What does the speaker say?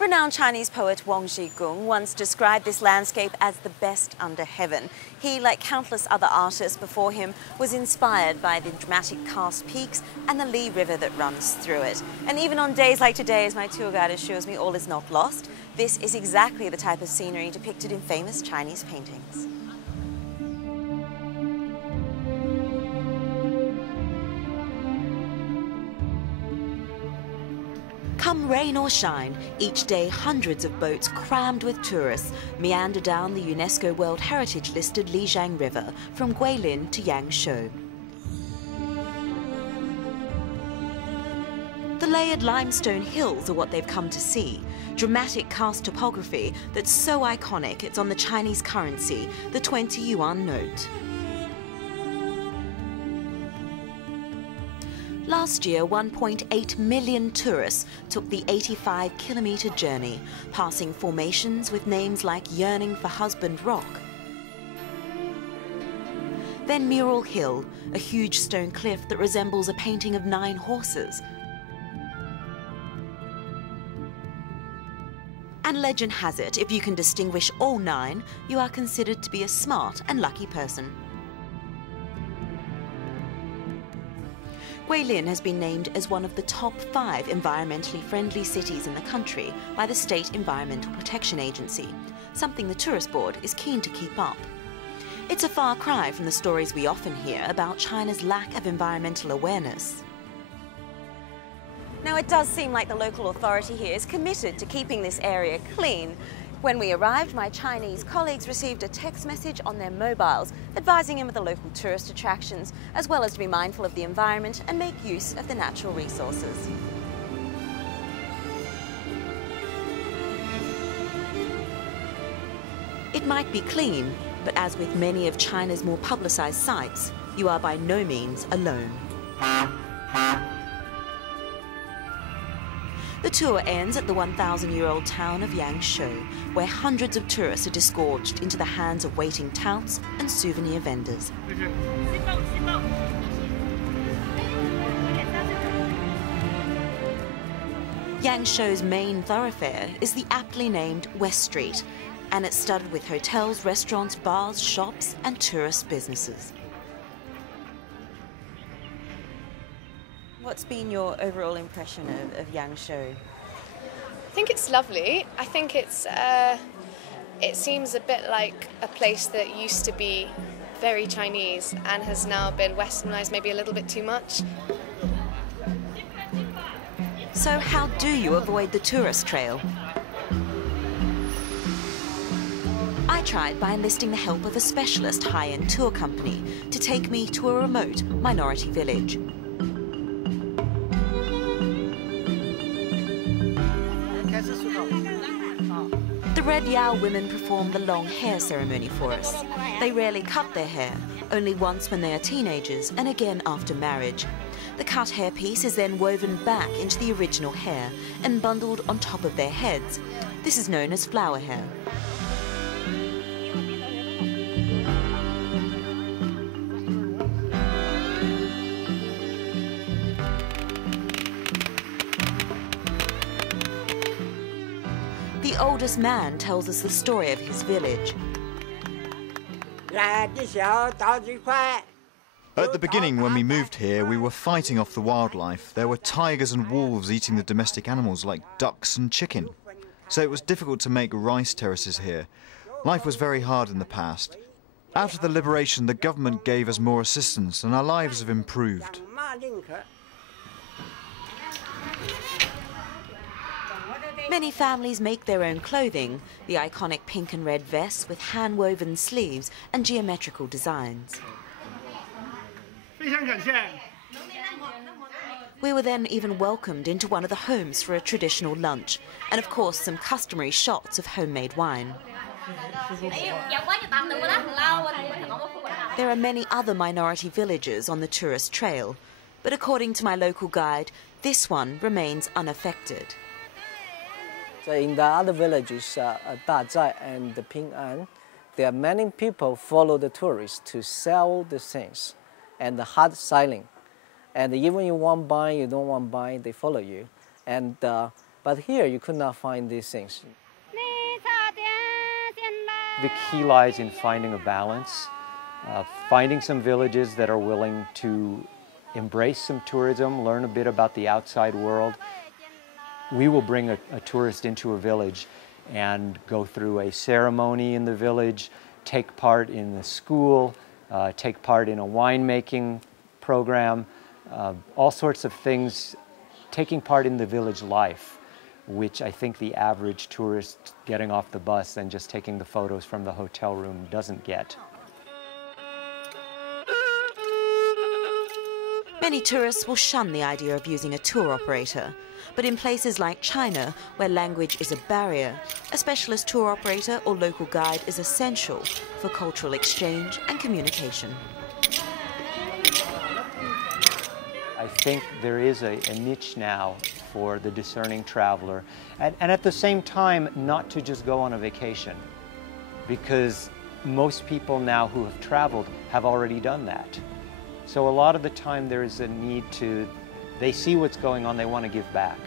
Renowned Chinese poet Wang Zhigung once described this landscape as the best under heaven. He, like countless other artists before him, was inspired by the dramatic karst peaks and the Li River that runs through it. And even on days like today, as my tour guide assures me, all is not lost. This is exactly the type of scenery depicted in famous Chinese paintings. Come rain or shine, each day hundreds of boats crammed with tourists meander down the UNESCO World Heritage listed Lijiang River from Guilin to Yangshou. The layered limestone hills are what they've come to see, dramatic karst topography that's so iconic it's on the Chinese currency, the 20 yuan note. Last year, 1.8 million tourists took the 85-kilometre journey, passing formations with names like Yearning for Husband Rock. Then Mural Hill, a huge stone cliff that resembles a painting of 9 horses. And legend has it, if you can distinguish all 9, you are considered to be a smart and lucky person. Guilin has been named as one of the top 5 environmentally friendly cities in the country by the State Environmental Protection Agency, something the Tourist Board is keen to keep up. It's a far cry from the stories we often hear about China's lack of environmental awareness. Now, it does seem like the local authority here is committed to keeping this area clean. When we arrived, my Chinese colleagues received a text message on their mobiles advising them of the local tourist attractions, as well as to be mindful of the environment and make use of the natural resources. It might be clean, but as with many of China's more publicised sites, you are by no means alone. The tour ends at the 1,000-year-old town of Yangshou, where hundreds of tourists are disgorged into the hands of waiting touts and souvenir vendors. Yangshou's main thoroughfare is the aptly named West Street, and it's studded with hotels, restaurants, bars, shops and tourist businesses. What's been your overall impression of Yangshou? I think it's lovely. I think it seems a bit like a place that used to be very Chinese and has now been westernized maybe a little bit too much. So how do you avoid the tourist trail? I tried by enlisting the help of a specialist high-end tour company to take me to a remote minority village. The Red Yao women perform the long hair ceremony for us. They rarely cut their hair, only once when they are teenagers and again after marriage. The cut hair piece is then woven back into the original hair and bundled on top of their heads. This is known as flower hair. The oldest man tells us the story of his village. At the beginning, when we moved here, we were fighting off the wildlife. There were tigers and wolves eating the domestic animals like ducks and chicken. So it was difficult to make rice terraces here. Life was very hard in the past. After the liberation, the government gave us more assistance and our lives have improved. Many families make their own clothing, the iconic pink and red vests with hand-woven sleeves and geometrical designs. We were then even welcomed into one of the homes for a traditional lunch, and of course some customary shots of homemade wine. There are many other minority villages on the tourist trail, but according to my local guide, this one remains unaffected. In the other villages, Dazai and Ping'an, there are many people follow the tourists to sell the things and the hard selling. And even you want to buy, you don't want to buy, they follow you. And But here you could not find these things. The key lies in finding a balance, finding some villages that are willing to embrace some tourism, learn a bit about the outside world. We will bring a tourist into a village and go through a ceremony in the village, take part in the school, take part in a winemaking program, all sorts of things, taking part in the village life, which I think the average tourist getting off the bus and just taking the photos from the hotel room doesn't get. Many tourists will shun the idea of using a tour operator, but in places like China, where language is a barrier, a specialist tour operator or local guide is essential for cultural exchange and communication. I think there is a niche now for the discerning traveler, and at the same time not to just go on a vacation, because most people now who have traveled have already done that. So a lot of the time there is a need to, they see what's going on, they want to give back.